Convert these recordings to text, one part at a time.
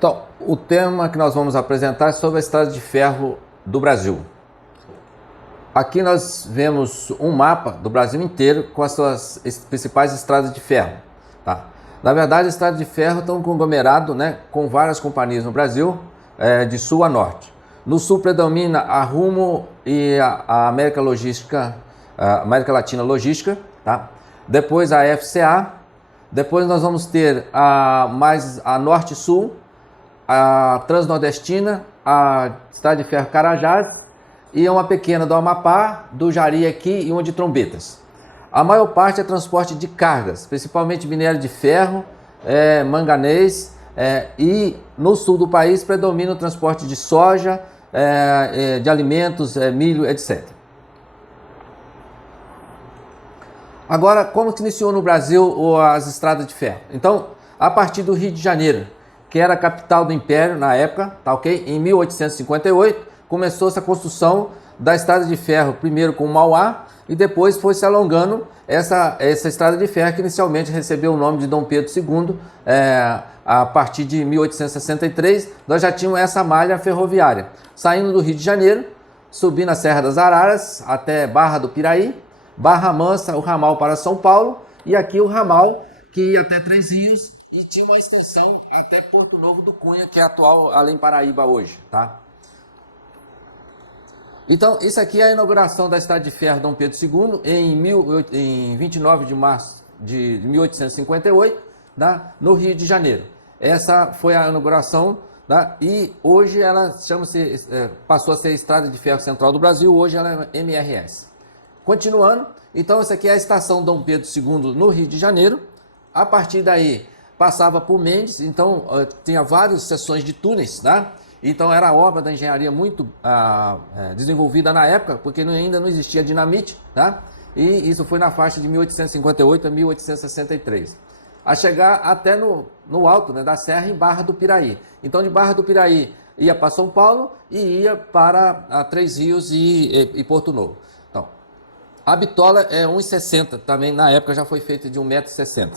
Então, o tema que nós vamos apresentar é sobre a estrada de ferro do Brasil. Aqui nós vemos um mapa do Brasil inteiro com as suas principais estradas de ferro. Tá? Na verdade, a estrada de ferro é um conglomerado, né, com várias companhias no Brasil, de sul a norte. No sul predomina a Rumo e a América Logística, a América Latina Logística. Tá? Depois a FCA. Depois nós vamos ter mais a Norte-Sul, a Transnordestina, a Estrada de Ferro Carajás e uma pequena do Amapá, do Jari aqui e uma de Trombetas. A maior parte é transporte de cargas, principalmente minério de ferro, manganês, e no sul do país predomina o transporte de soja, de alimentos, milho, etc. Agora, como que iniciou no Brasil as estradas de ferro? Então, a partir do Rio de Janeiro, que era a capital do Império na época, tá ok? Em 1858, começou-se a construção da estrada de ferro, primeiro com Mauá, e depois foi se alongando essa estrada de ferro, que inicialmente recebeu o nome de Dom Pedro II. A partir de 1863, nós já tínhamos essa malha ferroviária, saindo do Rio de Janeiro, subindo a Serra das Araras, até Barra do Piraí, Barra Mansa, o ramal para São Paulo, e aqui o ramal que ia até Três Rios, e tinha uma extensão até Porto Novo do Cunha, que é a atual Além Paraíba hoje, tá? Então, isso aqui é a inauguração da Estrada de Ferro Dom Pedro II em 29 de março de 1858, tá? No Rio de Janeiro. Essa foi a inauguração, tá? E hoje ela passou a ser Estrada de Ferro Central do Brasil, hoje ela é MRS. Continuando, então essa aqui é a estação Dom Pedro II no Rio de Janeiro. A partir daí passava por Mendes, então tinha várias seções de túneis, tá? Então era obra da engenharia muito desenvolvida na época, porque ainda não existia dinamite, tá? E isso foi na faixa de 1858 a 1863. A chegar até no alto, né, da serra, em Barra do Piraí. Então de Barra do Piraí ia para São Paulo e ia para Três Rios e Porto Novo. Então, a bitola é 1,60, também na época já foi feita de 1,60 m.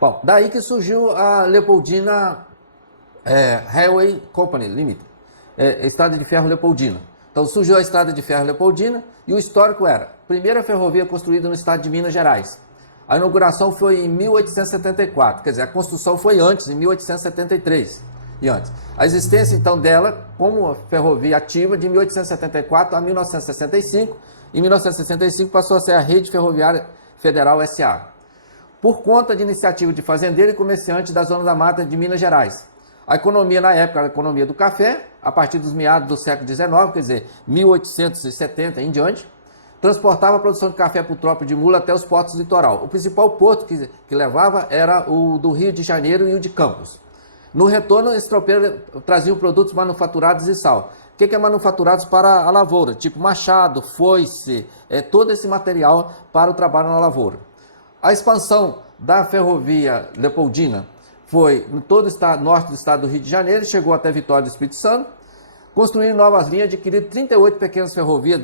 Bom, daí que surgiu a Leopoldina Railway Company Limited, Estrada de Ferro Leopoldina. Então surgiu a Estrada de Ferro Leopoldina e o histórico era: primeira ferrovia construída no estado de Minas Gerais. A inauguração foi em 1874, quer dizer, a construção foi antes, em 1873 e antes. A existência então dela como ferrovia ativa de 1874 a 1965. Em 1965 passou a ser a Rede Ferroviária Federal S.A., por conta de iniciativa de fazendeiro e comerciante da Zona da Mata de Minas Gerais. A economia na época era a economia do café, a partir dos meados do século XIX, quer dizer, 1870 em diante, transportava a produção de café por tropa de mula até os portos do litoral. O principal porto que levava era o do Rio de Janeiro e o de Campos. No retorno, esse tropeiro trazia produtos manufaturados e sal. O que é manufaturados para a lavoura? Tipo machado, foice, todo esse material para o trabalho na lavoura. A expansão da ferrovia Leopoldina foi em todo o estado, norte do estado do Rio de Janeiro, chegou até Vitória do Espírito Santo, construindo novas linhas, adquirindo 38 pequenas ferrovias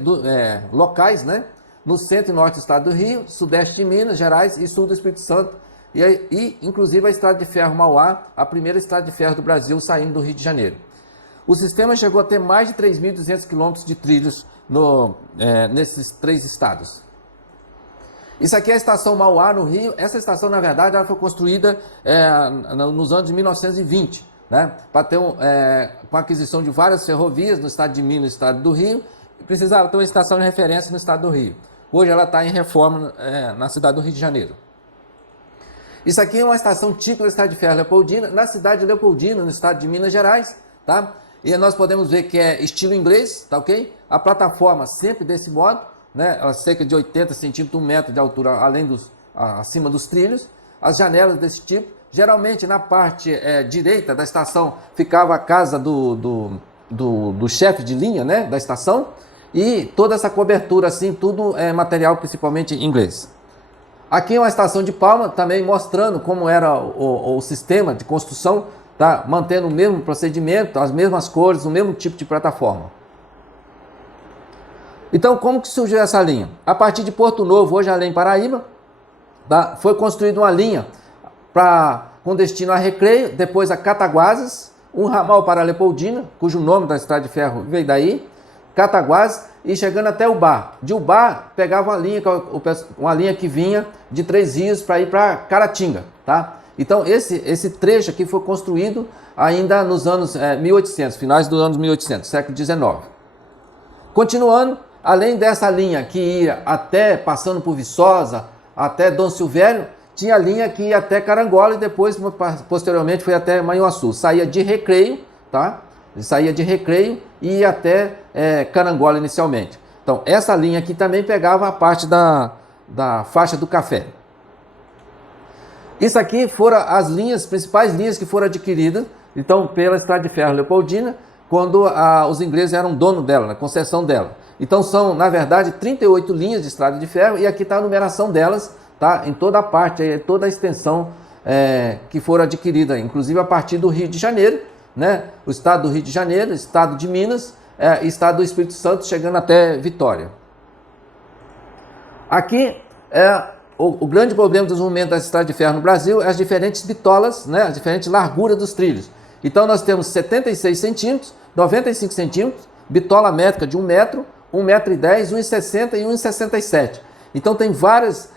locais, né, no centro e norte do estado do Rio, sudeste de Minas Gerais e sul do Espírito Santo, e inclusive a Estrada de Ferro Mauá, a primeira estrada de ferro do Brasil saindo do Rio de Janeiro. O sistema chegou a ter mais de 3.200 quilômetros de trilhos nesses três estados. Isso aqui é a estação Mauá, no Rio. Essa estação, na verdade, ela foi construída nos anos de 1920, né? Para ter com a aquisição de várias ferrovias no estado de Minas e no estado do Rio, precisava ter uma estação de referência no estado do Rio. Hoje ela está em reforma na cidade do Rio de Janeiro. Isso aqui é uma estação típica da Estrada de Ferro Leopoldina, na cidade de Leopoldina, no estado de Minas Gerais, tá? E nós podemos ver que é estilo inglês, tá ok? A plataforma sempre desse modo, né, cerca de 80 centímetros, 1 metro de altura, acima dos trilhos, as janelas desse tipo. Geralmente na parte direita da estação ficava a casa do chefe de linha, né, da estação, e toda essa cobertura assim, tudo é material principalmente inglês. Aqui é uma estação de Palma, também mostrando como era o sistema de construção, tá, mantendo o mesmo procedimento, as mesmas cores, o mesmo tipo de plataforma. Então, como que surgiu essa linha? A partir de Porto Novo, hoje Além Paraíba, tá, foi construída uma linha para com destino a Recreio, depois a Cataguases, um ramal para Leopoldina, cujo nome da estrada de ferro veio daí, Cataguases, e chegando até Ubá. De Ubá, pegava uma linha que vinha de Três Rios para ir para Caratinga, tá? Então, esse trecho aqui foi construído ainda nos anos 1800, finais dos anos 1800, século XIX. Continuando, além dessa linha que ia até, passando por Viçosa, até Dom Silvério, tinha a linha que ia até Carangola e depois, posteriormente, foi até Manhuaçu. Saía de Recreio, tá? Saía de Recreio e ia até Carangola inicialmente. Então, essa linha aqui também pegava a parte da faixa do café. Isso aqui foram as principais linhas que foram adquiridas, então, pela Estrada de Ferro Leopoldina, quando os ingleses eram dono dela, na concessão dela. Então, são, na verdade, 38 linhas de estrada de ferro e aqui está a numeração delas, tá? Em toda a parte, toda a extensão que foram adquiridas, inclusive a partir do Rio de Janeiro, né? O estado do Rio de Janeiro, estado de Minas, estado do Espírito Santo, chegando até Vitória. Aqui o grande problema do desenvolvimento da estrada de ferro no Brasil é as diferentes bitolas, né? As diferentes larguras dos trilhos. Então nós temos 76 centímetros, 95 centímetros, bitola métrica de 1 metro, 1,10 metro, 1,60 e 1,67. Então tem vários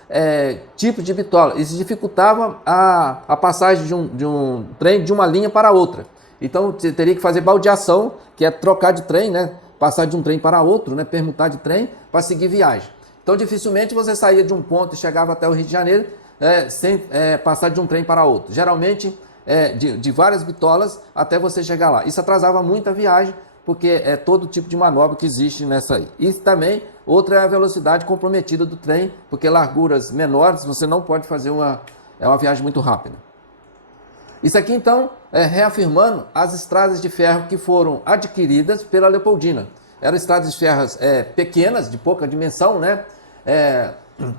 tipos de bitola. Isso dificultava a passagem de um trem de uma linha para outra. Então você teria que fazer baldeação, que é trocar de trem, né? Passar de um trem para outro, né? Permutar de trem para seguir viagem. Então dificilmente você saía de um ponto e chegava até o Rio de Janeiro sem passar de um trem para outro. Geralmente de várias bitolas até você chegar lá. Isso atrasava muito a viagem, porque é todo tipo de manobra que existe nessa aí. E também, outra é a velocidade comprometida do trem, porque larguras menores você não pode fazer uma viagem muito rápida. Isso aqui então reafirmando as estradas de ferro que foram adquiridas pela Leopoldina. Eram estradas de ferro pequenas, de pouca dimensão, né?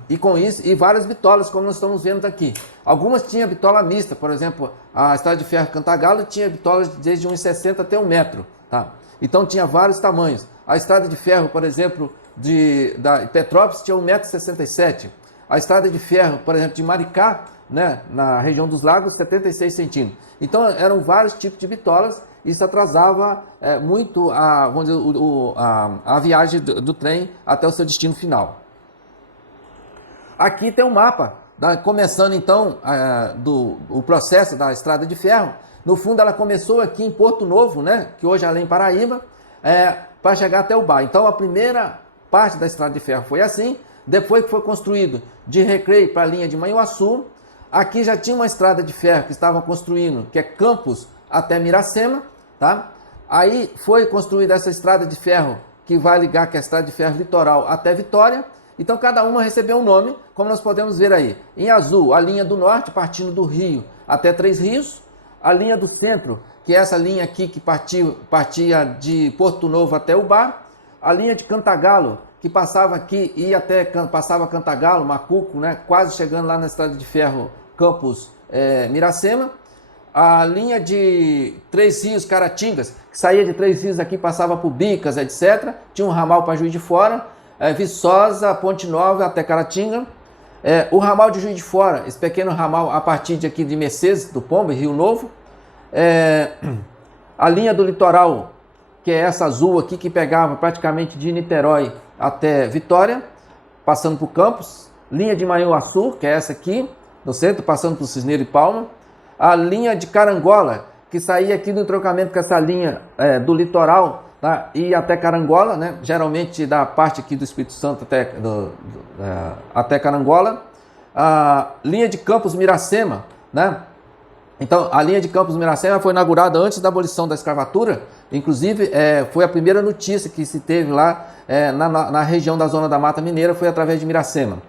E com isso, e várias bitolas, como nós estamos vendo aqui. Algumas tinham bitola mista, por exemplo, a estrada de ferro Cantagalo tinha bitolas desde 1,60 até 1 metro, tá? Então tinha vários tamanhos. A estrada de ferro, por exemplo, da Petrópolis tinha 1,67 m. A estrada de ferro, por exemplo, de Maricá, né, na região dos lagos, 76 centímetros. Então eram vários tipos de bitolas. Isso atrasava muito vamos dizer, a viagem do trem até o seu destino final. Aqui tem um mapa, começando então o processo da estrada de ferro. No fundo ela começou aqui em Porto Novo, né, que hoje é Além Paraíba, para chegar até Ubá. Então a primeira parte da estrada de ferro foi assim. Depois que foi construído de Recreio para a linha de Manhuaçu, aqui já tinha uma estrada de ferro que estavam construindo, que é Campos até Miracema, tá? Aí foi construída essa estrada de ferro que vai ligar, que é a estrada de ferro litoral até Vitória. Então cada uma recebeu um nome, como nós podemos ver aí. Em azul, a linha do norte, partindo do Rio até Três Rios. A linha do centro, que é essa linha aqui que partia de Porto Novo até Ubá. A linha de Cantagalo, que passava aqui e passava Cantagalo, Macuco, né, quase chegando lá na estrada de ferro Campos Miracema. A linha de Três Rios, Caratingas, que saía de Três Rios aqui, passava por Bicas, etc. Tinha um ramal para Juiz de Fora. Viçosa, Ponte Nova até Caratinga. O ramal de Juiz de Fora, esse pequeno ramal a partir de aqui de Mercedes, do Pombo, Rio Novo. A linha do litoral, que é essa azul aqui, que pegava praticamente de Niterói até Vitória, passando por Campos. Linha de Manhuaçu, que é essa aqui, no centro, passando por Cisneiro e Palma. A linha de Carangola, que saía aqui no trocamento com essa linha do litoral, tá? E até Carangola, né? Geralmente da parte aqui do Espírito Santo até Carangola. A linha de Campos Miracema, né? Então, a linha de Campos Miracema foi inaugurada antes da abolição da escravatura. Inclusive, foi a primeira notícia que se teve lá na região da Zona da Mata Mineira, foi através de Miracema.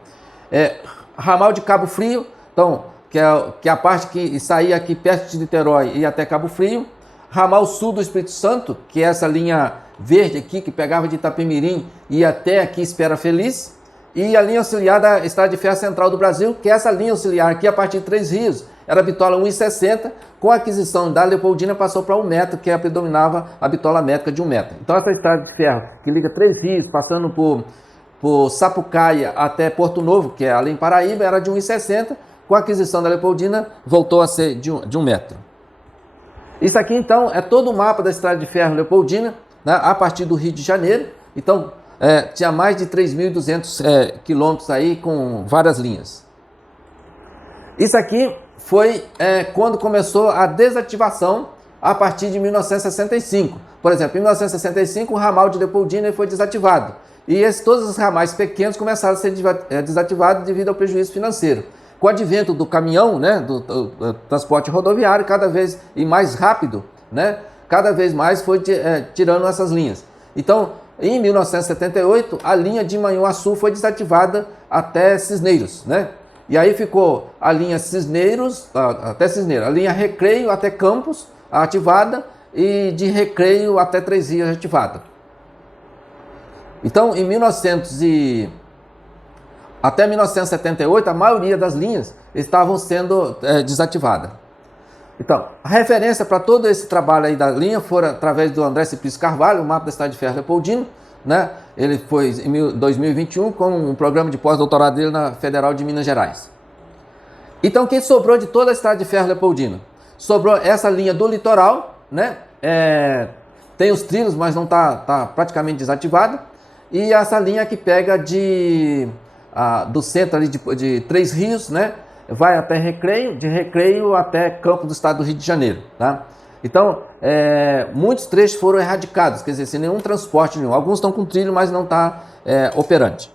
Ramal de Cabo Frio, então, que é a parte que saía aqui perto de Niterói e até Cabo Frio. Ramal Sul do Espírito Santo, que é essa linha verde aqui, que pegava de Itapemirim e até aqui Espera Feliz. E a linha auxiliar da Estrada de Ferro Central do Brasil, que é essa linha auxiliar aqui a partir de Três Rios. Era a bitola 1,60, com a aquisição da Leopoldina passou para 1 metro, que predominava a bitola métrica de 1 metro. Então essa estrada de ferro que liga Três Rios, passando por Sapucaia até Porto Novo, que é Além Paraíba, era de 1,60, Com a aquisição da Leopoldina, voltou a ser de 1 metro. Isso aqui, então, é todo o mapa da Estrada de Ferro Leopoldina, né, a partir do Rio de Janeiro. Então, tinha mais de 3.200 quilômetros aí com várias linhas. Isso aqui foi quando começou a desativação a partir de 1965. Por exemplo, em 1965 o ramal de Leopoldina foi desativado. E todos os ramais pequenos começaram a ser desativados devido ao prejuízo financeiro. Com o advento do caminhão, né, do transporte rodoviário, cada vez e mais rápido, né, cada vez mais foi tirando essas linhas. Então, em 1978, a linha de Manhuaçu foi desativada até Cisneiros, né? E aí ficou a linha Cisneiros, até Cisneiros, a linha Recreio até Campos ativada e de Recreio até Três Rios ativada. Então, até 1978, a maioria das linhas estavam sendo desativadas. Então, a referência para todo esse trabalho aí da linha foi através do André Simplício Carvalho, o mapa da Estrada de Ferro Leopoldina, né? Ele foi em 2021 com um programa de pós-doutorado dele na Federal de Minas Gerais. Então, o que sobrou de toda a Estrada de Ferro Leopoldina? Sobrou essa linha do litoral, né? Tem os trilhos, mas não está praticamente desativada. E essa linha que pega do centro ali de Três Rios, né? Vai até Recreio, de Recreio até Campo do Estado do Rio de Janeiro, tá? Então, muitos trechos foram erradicados, quer dizer, sem nenhum transporte nenhum. Alguns estão com trilho, mas não está operante.